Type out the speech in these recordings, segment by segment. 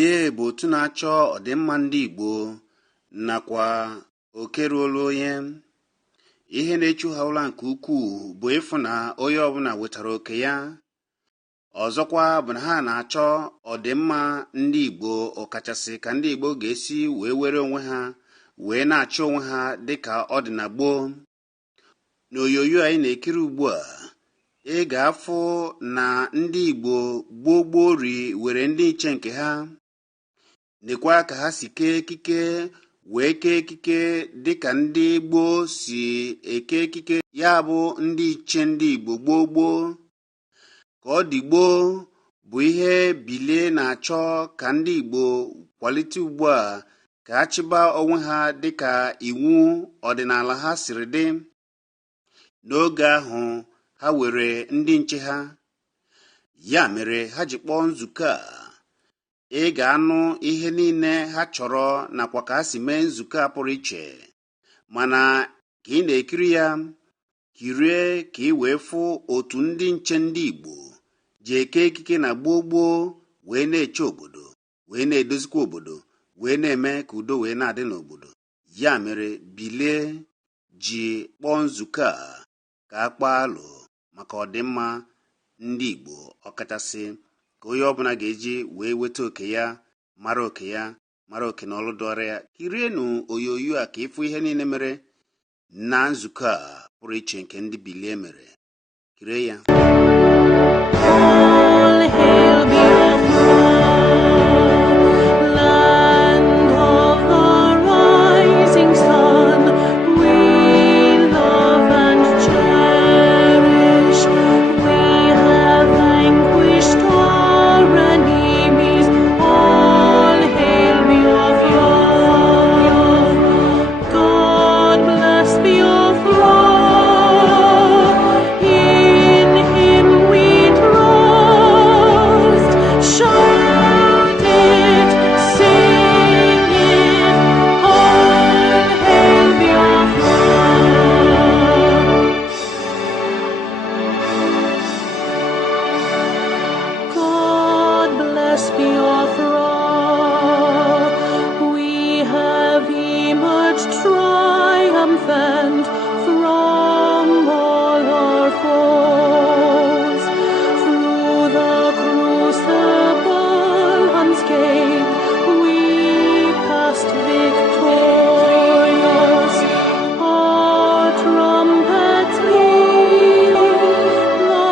bilie bụ otu na-achọ ọdịmma ndị Igbo nakwa oke ruolu onye. Ihe na-echu ha ụla nke ukwuu bụ ịfụ na onye ọbụla wetara oke ya. Ọzọkwa bụ na ha na-achọ ọdịmma ndị Igbo, ọkachasị ka ndị Igbo ga-esi wee were onwe ha wee na-achị onwe ha dịka ọ dị na gboo. N'oyoyo anyị na-ekiri ugbu a, ị ga-afụ na ndị Igbo gboo ri were ndị nche nke ha. Nekwa ka ha si kee ekike wee kee ekike dịka ndị gboo si eke ekike, ya bụ ndị iche ndị Igbo gboo. Ka ọ dị gboo bụ ihe bilie na-achọ ka ndị Igbo kwalite ugbu a ka ha chịba onwe ha dịka iwu ọdịnala ha siri dị. N'oge ahụ ha were ndị nche ha, ya mere ha ji kpọọ nzukọ a. Ị ga-anụ ihe niile ha chọrọ nakwa ka ha si mee nzukọ a pụrụ iche, mana ka ị na-ekiri ya, kirie ka ị wee fụ otu ndị nche ndị Igbo ji eke ekike na gboo wee na-eche obodo, wee na-edozikwa obodo, wee na-eme ka udo wee na-adị n'obodo. Ya mere bilie ji kpọọ nzukọ a ka a kpaa alụ maka ọdịmma ndị Igbo, ọkachasị ka onye ọbụla ga-eji wee weta oke ya, mara oke na ọlụ dọrọ ya. Kirienu oyoyo a ka ịfụ ihe niile mere na nzukọ a pụrụ iche nke ndị bilie mere. Kirie ya. Triumphant from all our foes, through the crucible unscathed we passed victorious. Our trumpets peal the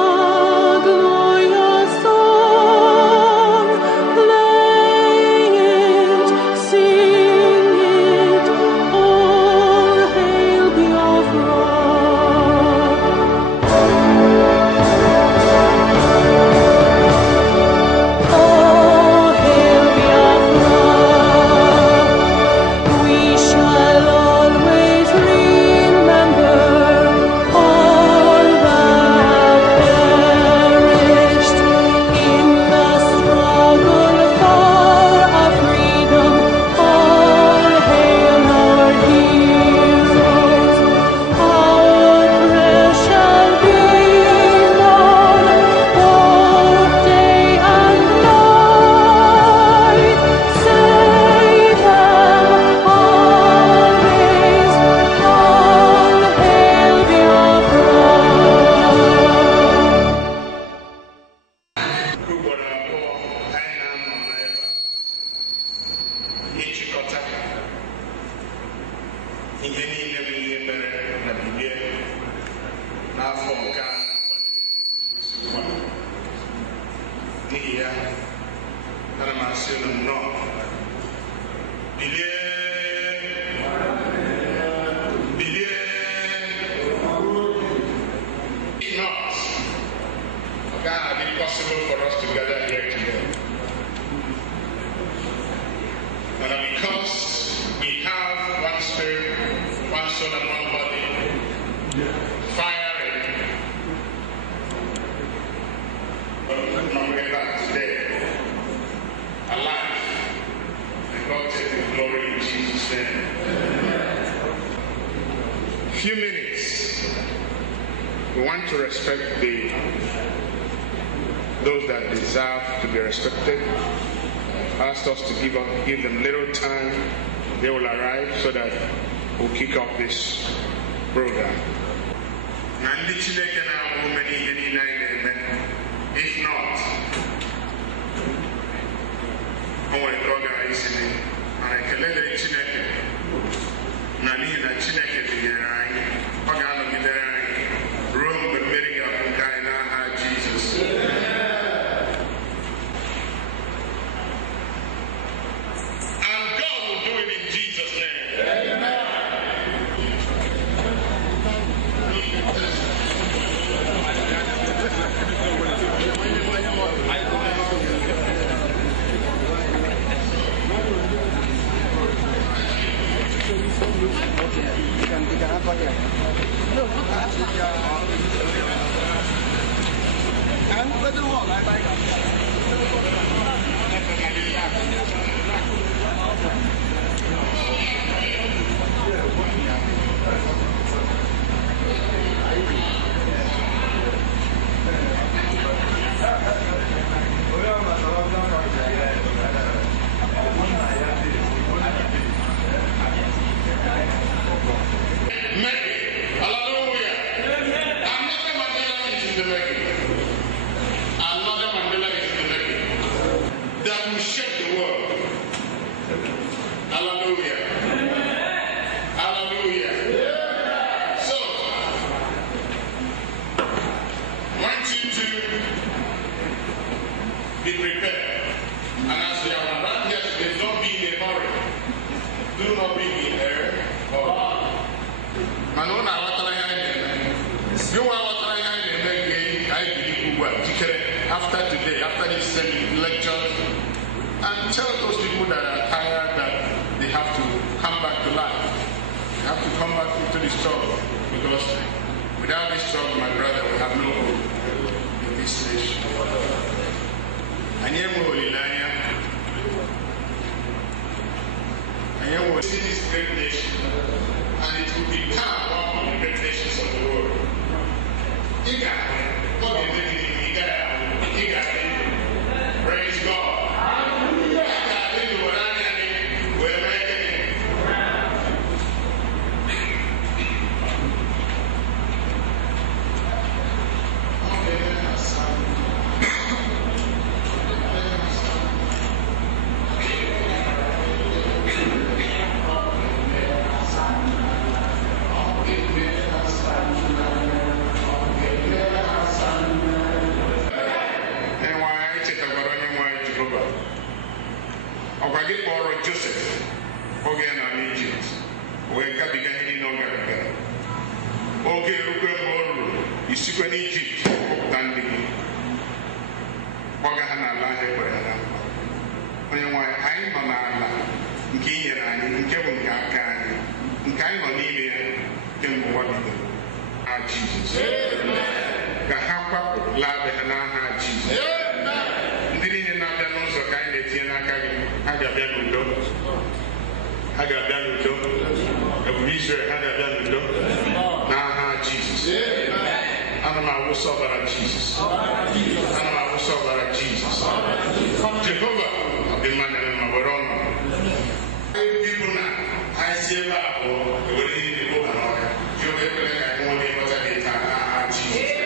glorious song, play it, sing it, all hail Biafra. Oh, hail Biafra. We shall always remember all that perished in the struggle for our freedom. All hail our heroes. Our prayer shall be known both day and night. Save them always. All hail Biafra. Ugboro abụọ anyị na-anọ n'ebe a ịchịkọta ihe niile bụ ihe mere na bilie n'afọ nke a. N'ihi ya, ana m asị unu nnọọ, bilie, bilie. If not, it cannot be possible for us to gather here today. And because we have one spirit, one soul, and one body, firing, today, alive, and God take the glory in Jesus' name. Few minutes. We want to respect those that deserve to be respected, asked us to give them little time. They will arrive so that we'll kick off this program. If not, I want to organize it. I can let it Chineke. Nani na Chineke biyarai. Pagano biyarai. Rome the meeting of Diana Jesus. And God will do it in Jesus' name. Amen. After today, after this lecture, and tell those people that are tired that they have to come back to life. They have to come back into the struggle, because without this struggle, my brother, will have no hope in this nation. I am see this great nation, and it will become one of the great nations of the world. Praise God. Hallelujah. Joseph, again on Egypt, where Gabiga in Ogaga. Okay, Ruka, you see when Egypt, Dandini, Bogahana Lahe, when I'm on Allah, Kenya, and Kevin Gakani, and Kain on India, Kim Wadi, Jesus. The Hapa, Lave, and Jesus. Didn't know so kind of Tiana Hagabianudo, Israel Hagabianudo, Naha Jesus. Anama will solve our Jesus. Anama will solve our Jesus. Jehovah, I've been man and my Verona. People now, I see about the way they go on. You're like I want to go to the Jesus.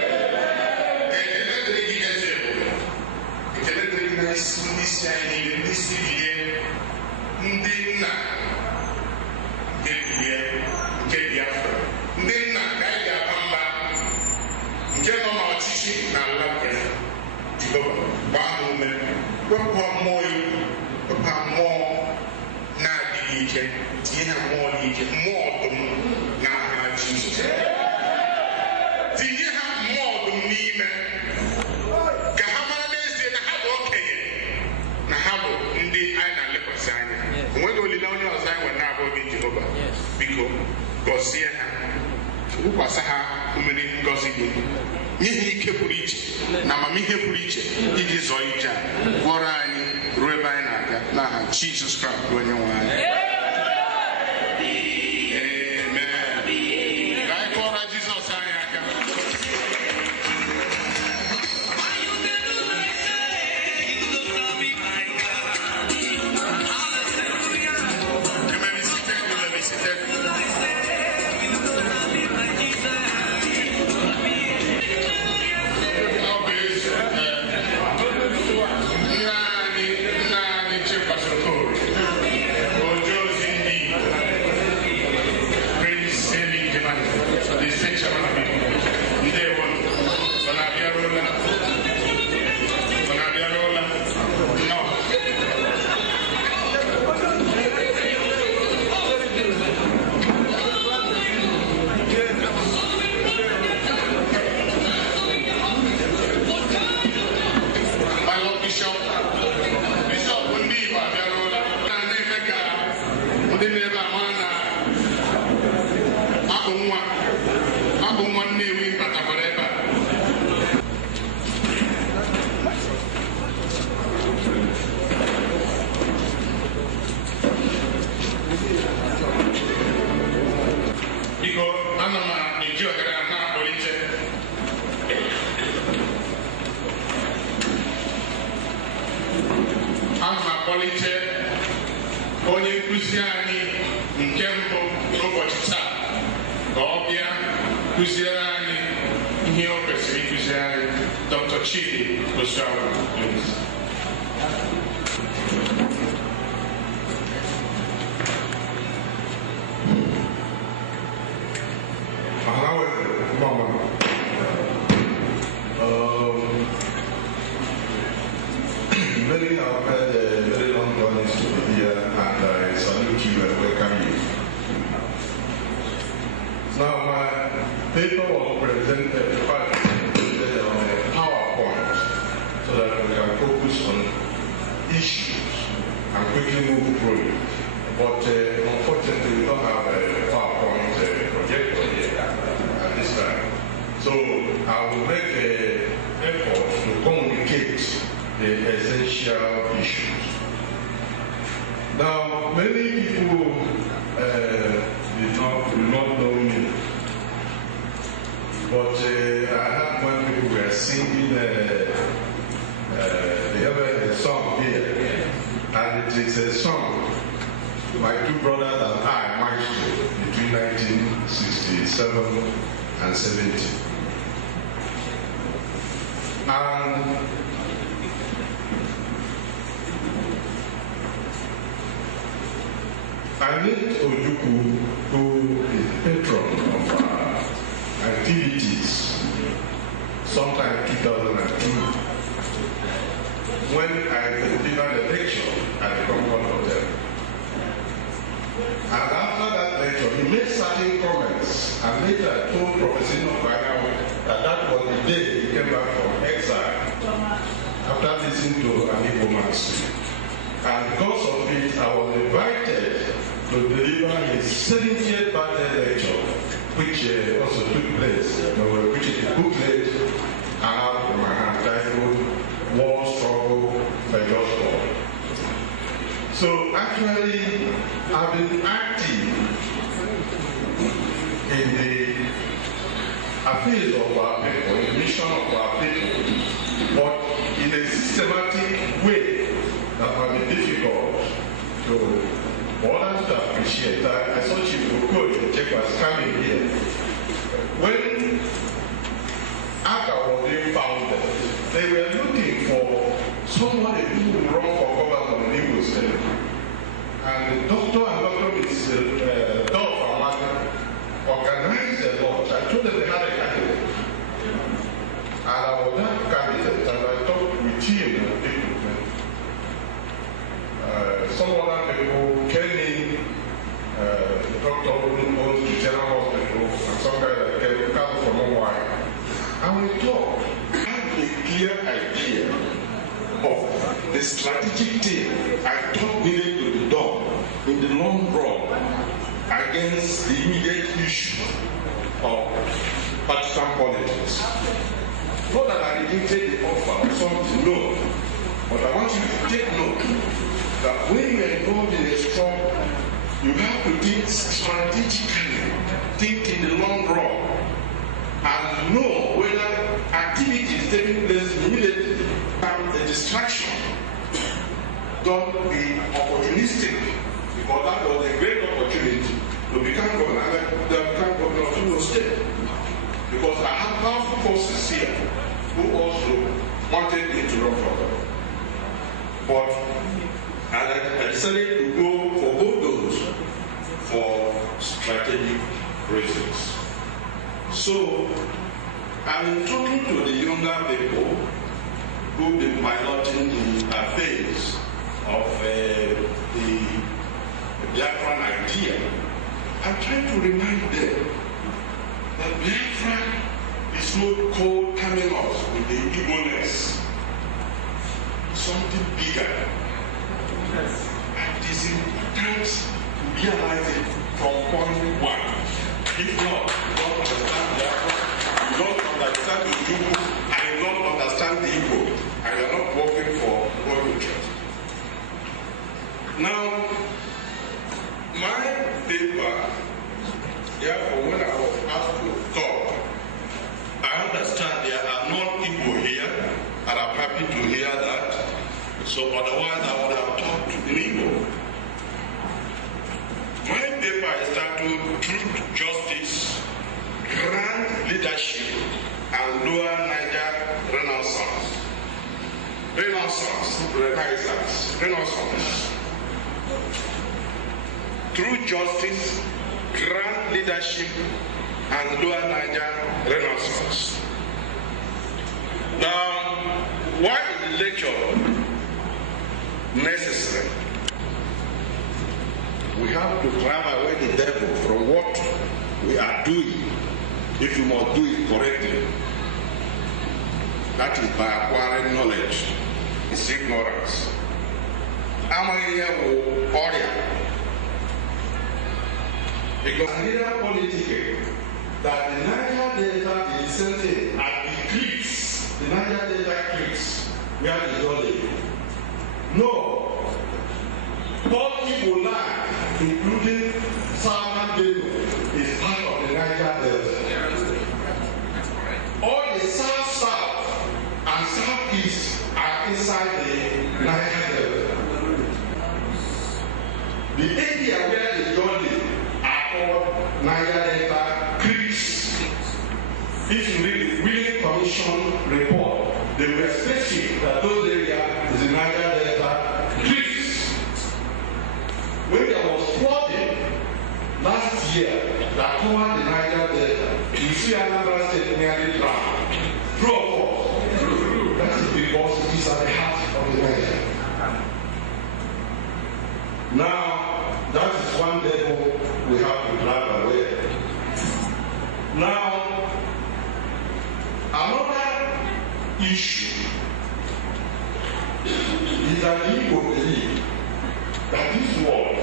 This time, this year, Ndina, get the after. Ndina, Gaia Bamba, get on our teaching, now love it. One woman, what more, now the agent, more than now, Jesus. Do you have more than me, man? When we learn your sign when now going to Jehovah, because who was a woman gossip. He can preach, Namami preach, it is Oija, Warani, Rebina, Nah, Jesus Christ, when you want. the state chairman of it. They won. onye nkụzi anyị nke mbụ n'ụbọchị taa ka ọ bịa kụziere anyị ihe o kwesịrị ịkụzi anyị, Dr. Chidi Osuagwu. Many have had a very long journey to be here, and I salute you and welcome you. Now, my paper was presented on a PowerPoint so that we can focus on issues and quickly move through it. But unfortunately, we don't have a PowerPoint projector here at this time. So I will make an effort to communicate the essential issues. Now, many people do not know me, but I heard when people were singing they have a song here, and it is a song my two brothers and I marched to between 1967 and 70. And I met Ojukwu, who is patron of our activities, sometime 2002, when I delivered a lecture at the Concord Hotel. And after that lecture, he made certain comments, and later I told Professor Nogaya that was the day he came back from exile, after listening to an Igbo man speak. And because of it, I was invited to deliver his 70th birthday lecture, which also took place. Which is a booklet I have in my hand titled War Struggle for Just War. So actually, I've been active in the affairs of our people, in the mission of our people, but in a systematic way that might be difficult for others to appreciate. I saw Chief Okoye Check was coming here. When ACA was being founded, they were looking for somebody who would run for government in Igbo State. And Dr. Mrs. Dolph organized a launch. I told them they had a candidate. And I was that candidate, and I talked with him and people. Some other people came in, the doctor who owns the General Hospital, and some guy that came from Hawaii. And we talked. I had a clear idea of the strategic thing I thought needed to be done in the long run against the immediate issue of partisan politics. Not that I rejected the offer of something, no. But I want you to take note that when you are involved in a struggle, you have to think strategically, think in the long run, and know whether activities taking place immediately become a distraction. Don't be opportunistic, because that was a great opportunity to become governor of Imo State. Because I have powerful forces here who also wanted me to run for governor. But I decided to go for both those for strategic reasons. So, I'm talking to the younger people who've been piloting the affairs of the Biafran idea. I'm trying to remind them that Biafra is not called terminus with the Igbo-ness. Something bigger. And it is important to realize it from point one. If not, you don't understand Biafra, you don't understand the Igbo, and you don't understand the Igbo, and you're not working for one interest. Now, my paper, therefore, when I was asked to talk, I understand there are non-Igbo here, and I'm happy to hear that. So otherwise, I would have talked in Igbo. My paper is titled Truth, Justice, Grand Leadership, and Lower Niger Renaissance. Renaissance. True justice, grand leadership, and Lower Niger Renaissance. Now, why is the lecture necessary? We have to drive away the devil from what we are doing, if you must do it correctly. That is by acquiring knowledge. It's ignorance. Because Nigeria politics that the Niger Delta is centered at the creeks, the Niger Delta creeks, where the Jolly. No. All Igbo land, including Southern Benue, is part of the Niger Delta. All the south and southeast are inside the Niger Delta. The area where the Jolly Niger Delta creeks. If you read the Wheeling Commission report, they were specific that those areas is the Niger Delta creeks. When there was flooding last year that covered the Niger Delta, you see Anambra State nearly drowned. True or false? That is because it is at the heart of the Niger. Now, that is one devil we have to drive away. Now, another issue is that Igbo believe that this world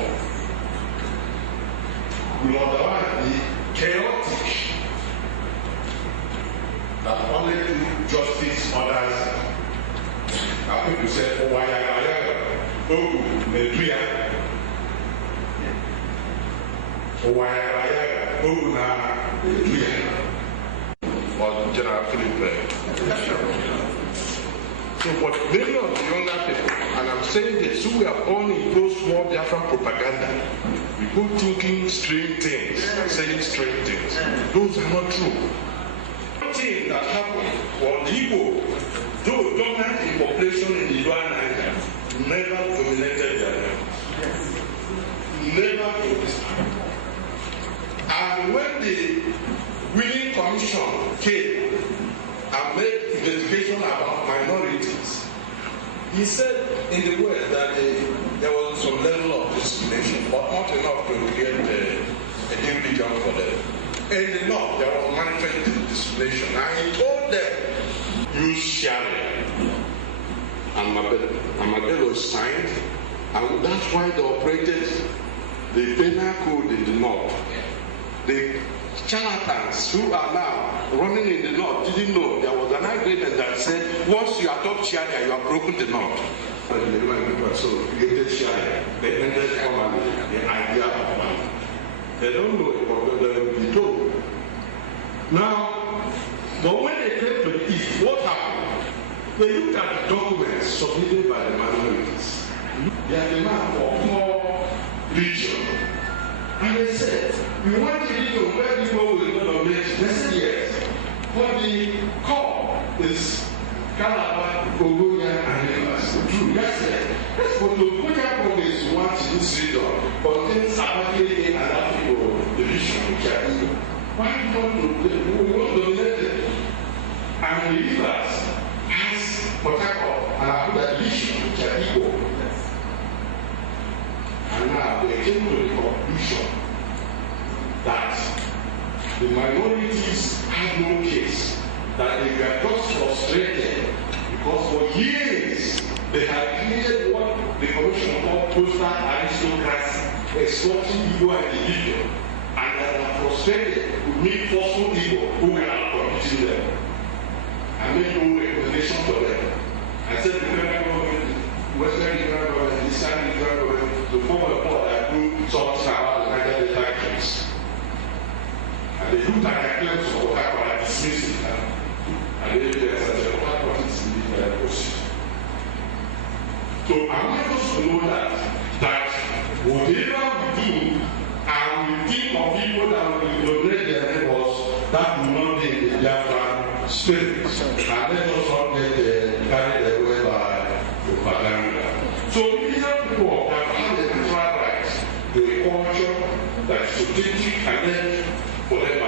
will otherwise be chaotic, that only do justice others. Now people say, oh, why, oh, Medria. Or General Philip. So, but many of the younger people, and I'm saying this, who were born in post-war Biafran propaganda, people thinking strange things, saying strange things. Those are not true. One thing that happened was the Igbo, though dominant in population in the Lower Niger, never dominated their land. Never dominated. And when the Wheeling Commission came and made investigation about minorities, he said in the West that there was some level of discrimination, but not enough to create a new region for them. In the North, there was manifest discrimination, and he told them, use Sharia. And Mabelo signed, and that's why they operated the penal code in the North. The charlatans who are now running in the North didn't know there was an agreement that said once you adopt Sharia, you have broken the North. And the so created Sharia. They ended formally the idea of man. They don't know it, but they will be told. Now, but when they came to the East, what happened? They looked at the documents submitted by the minorities. They are the man for poor region. And they said, we want to know where people will nominate. They said yes. But the core is Calabar, Ogonia, and Rivers. True, that's it. That's what the Ogonia province wants in this region. Contains Sabakele and Africa division, which are Igbo. Why do you want to dominate them? And the leaders as Port Harcourt and Abuja Division, which are equal. And now they came to the conclusion that the minorities had no case, that they were just frustrated because for years they had created what the Commission called postal aristocracy, exploiting Igbo and the Igbo, and they were frustrated to meet forceful Igbo who were not competing them. I made no recommendation for them. I said the federal government, Western federal government, Eastern federal government, to form a board that do something about the Niger Delta case. And they looked at their claims for Port Harcourt and dismissed it. And they said, Port Harcourt is in the process. So I want us to know that whatever we do, and we think of people that will donate their neighbors, that will not be in the Biafran spirit. And let us not get carried away by propaganda. So these are people that have the natural rights, the culture that is strategic, and then for them